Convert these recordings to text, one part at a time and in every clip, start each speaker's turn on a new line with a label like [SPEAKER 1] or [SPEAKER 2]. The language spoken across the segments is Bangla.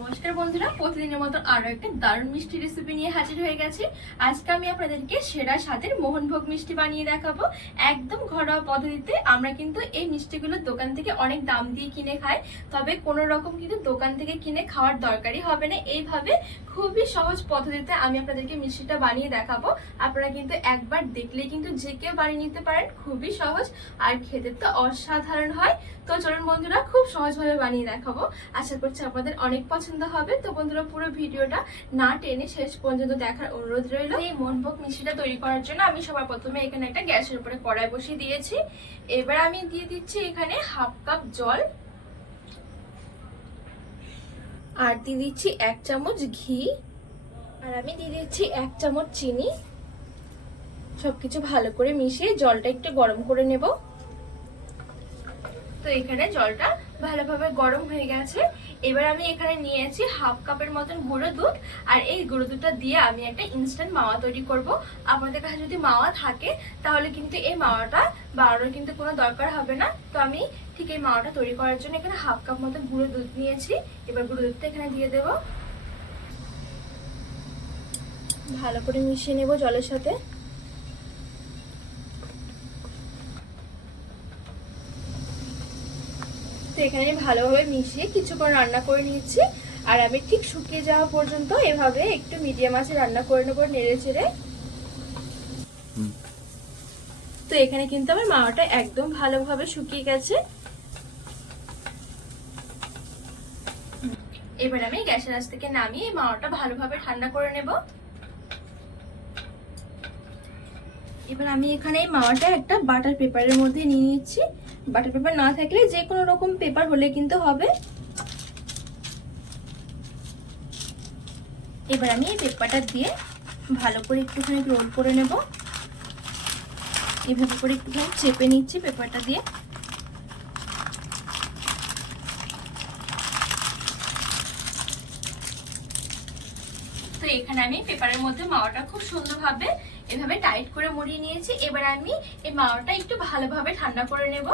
[SPEAKER 1] নমস্কার বন্ধুরা, প্রতিদিনের মতো আরও একটা দারুণ মিষ্টি রেসিপি নিয়ে হাজির হয়ে গেছি। আজকে আমি আপনাদেরকে সেরা স্বাদের মোহনভোগ মিষ্টি বানিয়ে দেখাবো। একদম ঘরোয়া পদ্ধতিতে আমরা কিন্তু এই মিষ্টিগুলো দোকান থেকে অনেক দাম দিয়ে কিনে খাই, তবে কোনো রকম কিন্তু দোকান থেকে কিনে খাওয়ার দরকারই হবে না। এইভাবে খুবই সহজ পদ্ধতিতে আমি আপনাদেরকে মিষ্টিটা বানিয়ে দেখাবো। আপনারা কিন্তু একবার দেখলেই কিন্তু যে কেউ বানিয়ে নিতে পারেন, খুবই সহজ আর খেতে তো অসাধারণ হয়। তো চলুন বন্ধুরা, খুব সহজভাবে বানিয়ে দেখাবো। আশা করছি আপনাদের অনেক পছন্দ হবে। তো বন্ধুরা, পুরো ভিডিওটা না টেনে শেষ পর্যন্ত দেখার অনুরোধ রইল। এই মনভোগ মিষ্টিটা তৈরি করার জন্য আমি সবার প্রথমে এখানে একটা গ্যাসের উপরে কড়াই বসিয়ে দিয়েছি। এবার আমি দিয়ে দিচ্ছি এখানে হাফ কাপ জল। আর দিয়ে দিচ্ছি এক চামচ ঘি। আর আমি দিয়ে দিচ্ছি এক চামচ চিনি। সবকিছু ভালো করে মিশিয়ে জলটা একটু গরম করে নেব। তো এখানে জলটা ভালোভাবে গরম হয়ে গেছে। এবার আমি এখানে নিয়েছি হাফ কাপের মতন গুঁড়ো দুধ, আর এই গুঁড়ো দুধটা দিয়ে আমি একটা ইনস্ট্যান্ট মাওয়া তৈরি করব। আপনাদের কাছে যদি মাওয়া থাকে, তাহলে কিন্তু এই মাওয়াটা বাড়ানোর কিন্তু কোনো দরকার হবে না। তো আমি ঠিক এই মাওয়াটা তৈরি করার জন্য এখানে হাফ কাপ মতন গুঁড়ো দুধ নিয়েছি। এবার গুঁড়ো দুধটা এখানে দিয়ে দেব। ভালো করে মিশিয়ে নেব জলের সাথে। তো এখানে আমি ভালোভাবে মিশিয়ে কিছুক্ষণ রান্না করে নিয়েছি। আর আমি ঠিক শুকিয়ে যাওয়া পর্যন্ত এভাবে একটু মিডিয়াম আছে রান্না করে নেব নেড়ে চেড়ে। তো এখানে কিন্তু আমার মাওয়াটা একদম ভালোভাবে শুকিয়ে গেছে। এবার আমি গ্যাসের আঁচ থেকে নামিয়ে এই মাওয়াটা ভালোভাবে ঠান্ডা করে নেব। এবার আমি এখানে এই মাওয়াটা একটা বাটার পেপারের মধ্যে নিয়ে নিচ্ছি। বাটার পেপার না থাকলে যে কোনো রকম পেপার হলে কিন্তু হবে। এবার আমি এই পেপারটা দিয়ে ভালো করে একটুখানি রোল করে নেব। এভাবে করে একটুখানি চেপে নিচ্ছি পেপারটা দিয়ে। তো এখানে আমি পেপারের মধ্যে মাওয়াটা খুব সুন্দরভাবে এভাবে টাইট করে মুড়িয়ে নিয়েছি। এবার আমি এই মাওয়াটা একটু ভালোভাবে ঠান্ডা করে নেব।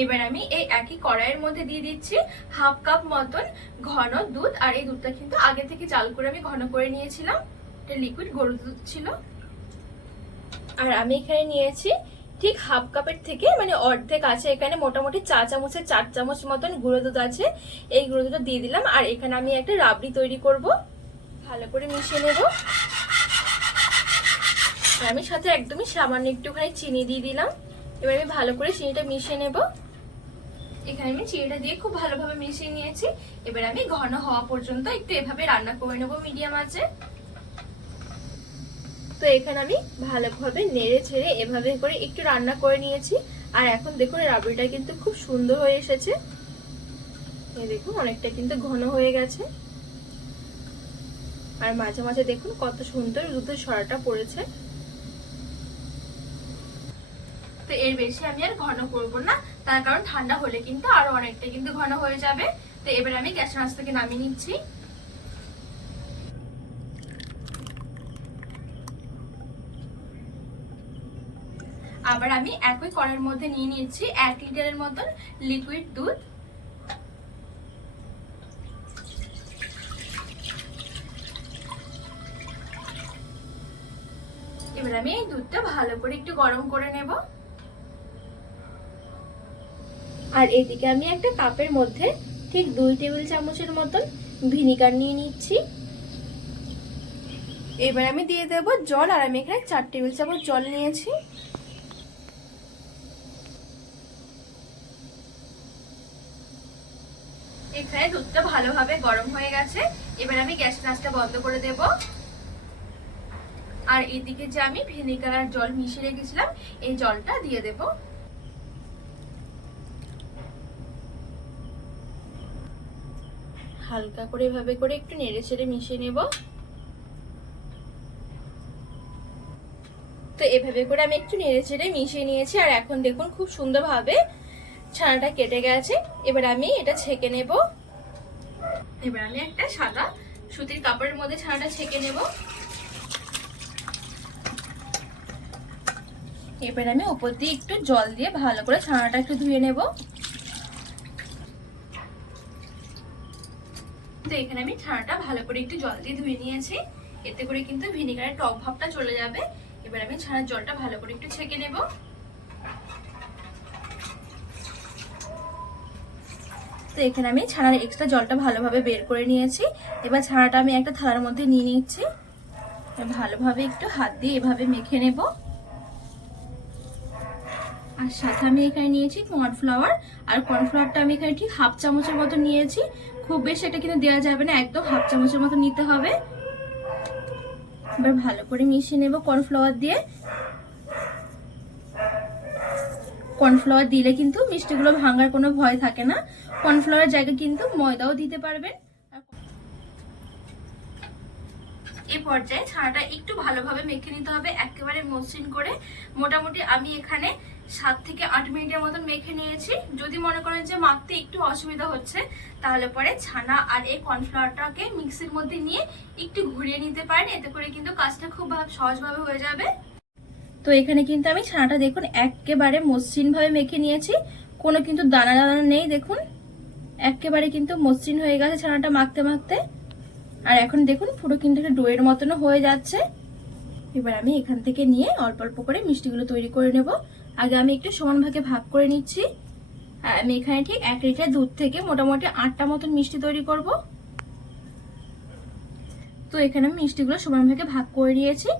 [SPEAKER 1] এবার আমি এই একই কড়াইয়ের মধ্যে দিয়ে দিচ্ছি হাফ কাপ মতন ঘন দুধ, আর এই দুধটা কিন্তু আগে থেকে চাল করে আমি ঘন করে নিয়েছিলাম। এটা লিকুইড গরুর দুধ ছিল। আর আমি এখানে নিয়েছি ঠিক হাফ কাপের থেকে মানে অর্ধেক আছে এখানে, মোটামুটি চা চামচের চার চামচ মতন গুঁড়ো দুধ আছে। এই গুঁড়ো দুধটা দিয়ে দিলাম, আর এখানে আমি একটা রাবড়ি তৈরি করব। ভালো করে মিশিয়ে নেব। আমি সাথে একদমই সামান্য একটুখানি চিনি দিয়ে দিলাম। এবার আমি ভালো করে চিনিটা মিশিয়ে নেব। এখানে আমি চিনিটা দিয়ে খুব ভালোভাবে মিশিয়ে নিয়েছি। এবার আমি ঘন হওয়া পর্যন্ত একটু এভাবে রান্না করে নেব মিডিয়াম আছে তো এখানে আমি ভালোভাবে নেড়ে ছেড়ে এভাবে করে একটু রান্না করে নিয়েছি। আর এখন দেখুন রাবড়িটা কিন্তু খুব সুন্দর হয়ে এসেছে। এই দেখুন, অনেকটা কিন্তু ঘন হয়ে গেছে। আর মাঝে মাঝে দেখুন, কত সুন্দর দুধের সরাটা পড়েছে। তো এর বেশি আমি আর ঘন করব না। তার কারণ ঠান্ডা হলে কিন্তু আরও অনেকটা কিন্তু ঘন হয়ে যাবে। তো এবার আমি গ্যাসের আঁচ থেকে নামিয়ে নিচ্ছি। আবার আমি একই কড়াইয়ের মধ্যে নিয়ে নিয়েছি এক লিটারের মতন লিকুইড দুধ। এবার আমি এই দুধটা ভালো করে একটু গরম করে নেব। আর এদিকে আমি একটা কাপের মধ্যে ঠিক দুই টেবিল চামচের মতন ভিনিগার নিয়ে নিচ্ছি। এবার আমি দিয়ে দেব জল, আর আমি এখানে চার টেবিল চামচ জল নিয়েছি। এখানে দুধটা ভালোভাবে গরম হয়ে গেছে। এবার আমি গ্যাস আঁচটা বন্ধ করে দেব। আর এদিকে যে আমি ভিনেগার আর জল মিশিয়ে রেখেছিলাম, এই জলটা দিয়ে দেব। হালকা করে এভাবে করে একটু নেড়ে ছেড়ে মিশিয়ে নেব। তো এভাবে করে আমি একটু নেড়ে ছেড়ে মিশিয়ে নিয়েছি, আর এখন দেখুন খুব সুন্দরভাবে ছানাটা কেটে গেছে। এবার আমি এটা ছেঁকে নেব। এবার আমি একটা সাদা সুতির কাপড়ের মধ্যে ছানাটা ছেঁকে নেব। এবার আমি উপর দিয়ে একটু জল দিয়ে ভালো করে ছানাটা একটু ধুয়ে নেব। তো এখানে আমি ছানাটা ভালো করে একটু জল দিয়ে ধুয়ে নিয়েছি। এতে করে কিন্তু ভিনিগারের টক ভাবটা চলে যাবে। এবার আমি ছানার জলটা ভালো করে একটু ছেঁকে নেব। তো এখানে আমি ছানার এক্সট্রা জলটা ভালোভাবে বের করে নিয়েছি। এবার ছানাটা আমি একটা থালার মধ্যে নিয়ে নিচ্ছি। ভালোভাবে একটু হাত দিয়ে এভাবে মেখে নেব। আর সাথে আমি এখানে নিয়েছি কর্নফ্লাওয়ার আর কর্নফ্লাওয়ারটা আমি এখানে ঠিক হাফ চামচের মতো নিয়েছি। খুব বেশি এটা কিন্তু দেওয়া যাবে না, একদম হাফ চামচের মতো নিতে হবে। এবার ভালো করে মিশিয়ে নেব কর্নফ্লাওয়ার দিয়ে। কর্নফ্লাওয়ার দিলে কিন্তু মিষ্টিগুলো ভাঙার কোনো ভয় থাকে না। কর্নফ্লাওয়ার জায়গায় কিন্তু ময়দাও দিতে পারবেন। এই পর্যায়ে ছানাটা একটু ভালোভাবে মেখে নিতে হবে, একেবারে মসৃণ করে। মোটামুটি আমি এখানে সাত থেকে আট মিনিটের মতন মেখে নিয়েছি। যদি মনে করেন যে মাখতে একটু অসুবিধা হচ্ছে, তাহলে পরে ছানা আর এই কর্নফ্লাওয়ারটাকে মিক্সির মধ্যে নিয়ে একটু ঘুরিয়ে নিতে পারেন, এতে করে কিন্তু কাজটা খুব সহজভাবে হয়ে যাবে। তো এখানে কিন্তু আমি ছানাটা দেখুন একেবারে মসৃণভাবে মেখে নিয়েছি। কোনো কিন্তু দানা দানা নেই, দেখুন। একেবারে কিন্তু মসৃণ হয়ে গেছে ছানাটা মাখতে মাখতে আর এখন দেখুন পুরো কিন্তু একটা ডোয়ের মতনও হয়ে যাচ্ছে। এবার আমি এখান থেকে নিয়ে অল্প অল্প করে মিষ্টিগুলো তৈরি করে নেব। আগে আমি একটু সমান ভাগে ভাগ করে নিচ্ছি। আমি এখানে ঠিক এক লিটার দুধ থেকে মোটামুটি আটটা মতন মিষ্টি তৈরি করব। তো এখানে আমি মিষ্টিগুলো সমান ভাগে ভাগ করে নিয়েছি।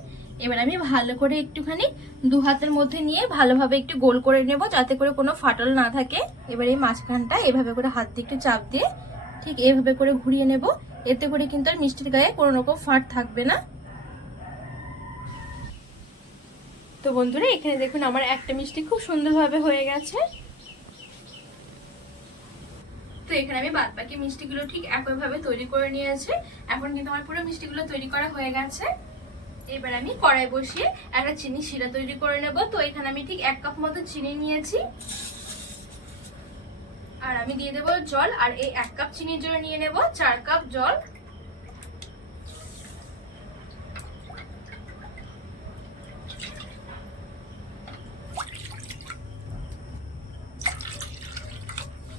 [SPEAKER 1] এবার আমি ভালো করে একটুখানি দু হাতের মধ্যে নিয়ে ভালোভাবে একটু গোল করে নেব যাতে করে কোনো ফাটল না থাকে। এবার এই মাঝখানটা এভাবে করে হাত দিয়ে একটু চাপ দিয়ে ঠিক এভাবে করে ঘুরিয়ে নেব। এতে করে কিন্তু আর মিষ্টির গায়ে কোনো রকম ফাট থাকবে না। তো বন্ধুরা, এখানে দেখুন আমার একটা মিষ্টি খুব সুন্দরভাবে হয়ে গেছে। তো এখানে আমি বাদ বাকি মিষ্টিগুলো ঠিক একইভাবে তৈরি করে নিয়েছি। এখন কিন্তু আমার পুরো মিষ্টিগুলো তৈরি করা হয়ে গেছে। এবার আমি কড়াই বসিয়ে একটা চিনি শিরা তৈরি করে নেব। তো এখানে আমি ঠিক এক কাপ মতো চিনি নিয়েছি। আর আমি দিয়ে দেবো জল, আর এই এক কাপ চিনির জন্য নিয়ে নেব চার কাপ জল।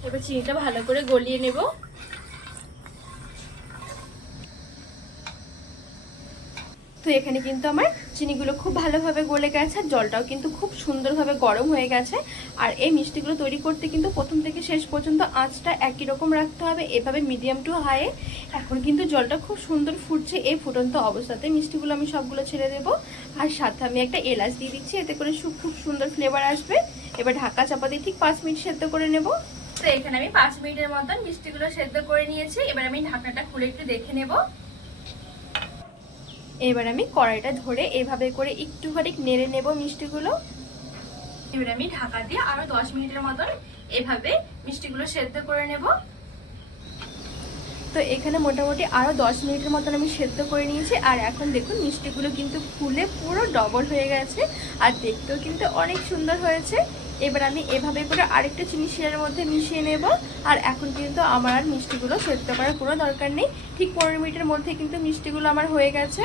[SPEAKER 1] এবার চিনিটা ভালো করে গলিয়ে নেব। তো এখানে কিন্তু আমার চিনিগুলো খুব ভালোভাবে গলে গেছে জলটাও কিন্তু খুব সুন্দরভাবে গরম হয়ে গেছে। আর এই মিষ্টিগুলো তৈরি করতে কিন্তু প্রথম থেকে শেষ পর্যন্ত আঁচটা একই রকম রাখতে হবে, এভাবে মিডিয়াম টু হাইয়ে এখন কিন্তু জলটা খুব সুন্দর ফুটছে, এই ফুটন্ত অবস্থাতে মিষ্টিগুলো আমি সবগুলো ছেড়ে দেবো। আর সাথে আমি একটা এলাচ দিয়ে দিচ্ছি, এতে করে খুব সুন্দর ফ্লেভার আসবে। এবার ঢাকা চাপা দিয়ে ঠিক পাঁচ মিনিট সেদ্ধ করে নেব। তো এখানে আমি পাঁচ মিনিটের মতন মিষ্টিগুলো সেদ্ধ করে নিয়েছি, এবার আমি ঢাকনাটা খুলে একটু দেখে নেব। এবার আমি কড়াইটা ধরে এভাবে করে একটুখানি নেড়ে নেব মিষ্টিগুলো। এবার আমি ঢাকা দিয়ে আরও দশ মিনিটের মতন এভাবে মিষ্টিগুলো সেদ্ধ করে নেব। তো এখানে মোটামুটি আরও দশ মিনিটের মতন আমি সেদ্ধ করে নিয়েছি। আর এখন দেখুন, মিষ্টিগুলো কিন্তু ফুলে পুরো ডবল হয়ে গেছে আর দেখতেও কিন্তু অনেক সুন্দর হয়েছে। এবার আমি এভাবে করে আরেকটা চিনি শিরার মধ্যে মিশিয়ে নেব। আর এখন কিন্তু আমার আর মিষ্টিগুলো সেদ্ধ করার কোনো দরকার নেই। ঠিক পনেরো মিনিটের মধ্যে কিন্তু মিষ্টিগুলো আমার হয়ে গেছে।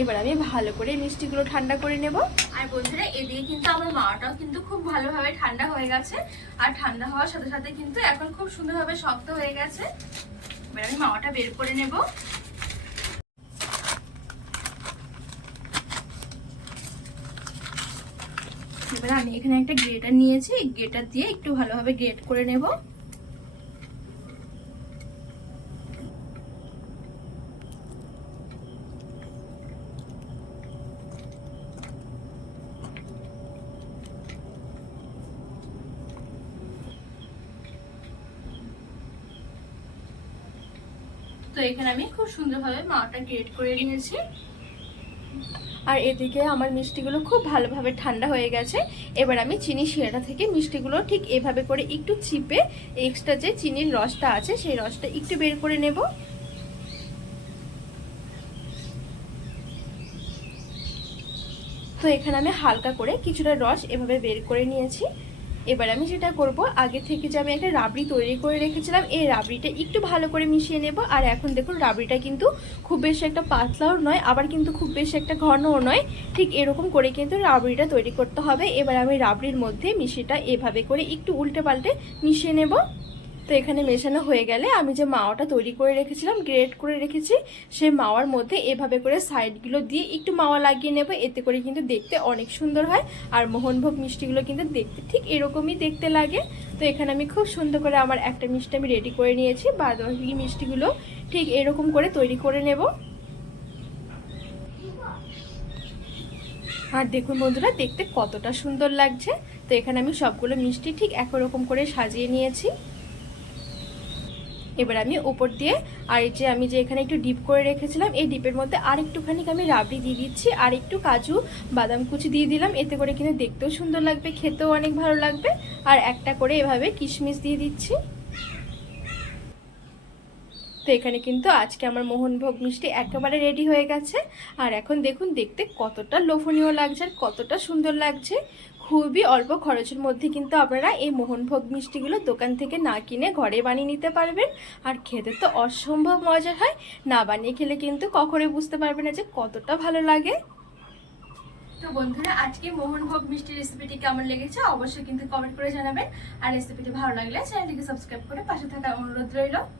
[SPEAKER 1] এবার আমি ভালো করে মিষ্টিগুলো ঠান্ডা করে নেব। আর বন্ধুরা, এদিকে কিন্তু আমার মাওয়াটাও কিন্তু খুব ভালোভাবে ঠান্ডা হয়ে গেছে। আর ঠান্ডা হওয়ার সাথে সাথে কিন্তু এখন খুব সুন্দরভাবে শক্ত হয়ে গেছে। এবার আমি মাওয়াটা বের করে নেব। এবার আমি এখানে একটা গ্রেটার নিয়েছি, গ্রেটার দিয়ে একটু ভালোভাবে গ্রেট করে নেব। তো এখানে আমি খুব সুন্দরভাবে মাটা গ্রেট করে নিয়েছি। আর এদিকে আমার মিষ্টিগুলো খুব ভালোভাবে ঠান্ডা হয়ে গেছে। এবার আমি চিনি শিরাটা থেকে মিষ্টিগুলো ঠিক এভাবে করে একটু চিপে এক্সট্রা যে চিনির রসটা আছে সেই রসটা একটু বের করে নেব। তো এখানে আমি হালকা করে কিছুটা রস এভাবে বের করে নিয়েছি। এবার আমি যেটা করব, আগে থেকে যে আমি একটা রাবড়ি তৈরি করে রেখেছিলাম, এই রাবড়িটা একটু ভালো করে মিশিয়ে নেব। আর এখন দেখুন, রাবড়িটা কিন্তু খুব বেশি একটা পাতলাও নয়, আবার কিন্তু খুব বেশি একটা ঘনও নয়। ঠিক এরকম করে কিন্তু রাবড়িটা তৈরি করতে হবে। এবার আমি রাবড়ির মধ্যে মিশিটা এভাবে করে একটু উল্টে পাল্টে মিশিয়ে নেব। তো এখানে মেশানো হয়ে গেলে আমি যে মাওয়াটা তৈরি করে রেখেছিলাম গ্রেট করে রেখেছি, সেই মাওয়ার মধ্যে এভাবে করে সাইডগুলো দিয়ে একটু মাওয়া লাগিয়ে নেব। এতে করে কিন্তু দেখতে অনেক সুন্দর হয় আর মোহনভোগ মিষ্টিগুলো কিন্তু দেখতে ঠিক এরকমই দেখতে লাগে। তো এখানে আমি খুব সুন্দর করে আমার একটা মিষ্টি আমি রেডি করে নিয়েছি বাদ বাকি মিষ্টিগুলো ঠিক এরকম করে তৈরি করে নেব। আর দেখুন বন্ধুরা, দেখতে কতটা সুন্দর লাগছে। তো এখানে আমি সবগুলো মিষ্টি ঠিক একই রকম করে সাজিয়ে নিয়েছি। এবার আমি উপর দিয়ে আর এই যে আমি যে এখানে একটু ডিপ করে রেখেছিলাম, এই ডিপের মধ্যে আর একটুখানি আমি রাবড়ি দিয়ে দিচ্ছি, আর একটু কাজু বাদাম কুচি দিয়ে দিলাম, এতে করে কিন্তু দেখতেও সুন্দর লাগবে, খেতেও অনেক ভালো লাগবে। আর একটা করে এভাবে কিশমিশ দিয়ে দিচ্ছি। তো এখানে কিন্তু আজকে আমার মোহনভোগ মিষ্টি একেবারে রেডি হয়ে গেছে। আর এখন দেখুন, দেখতে কতটা লোভনীয় লাগছে আর কতটা সুন্দর লাগছে। খুবই অল্প খরচের মধ্যে কিন্তু আপনারা এই মোহনভোগ মিষ্টিগুলো দোকান থেকে না কিনে ঘরে বানিয়ে নিতে পারবেন। আর খেতে তো অসম্ভব মজার হয়। না বানিয়ে খেলে কিন্তু কখনোই বুঝতে পারবে না যে কতটা ভালো লাগে। তো বন্ধুরা, আজকে মোহনভোগ মিষ্টি রেসিপিটি কেমন লেগেছে অবশ্যই কিন্তু কমেন্ট করে জানাবেন। আর রেসিপিটি ভালো লাগলে চ্যানেলটিকে সাবস্ক্রাইব করে পাশে থাকার অনুরোধ রইল।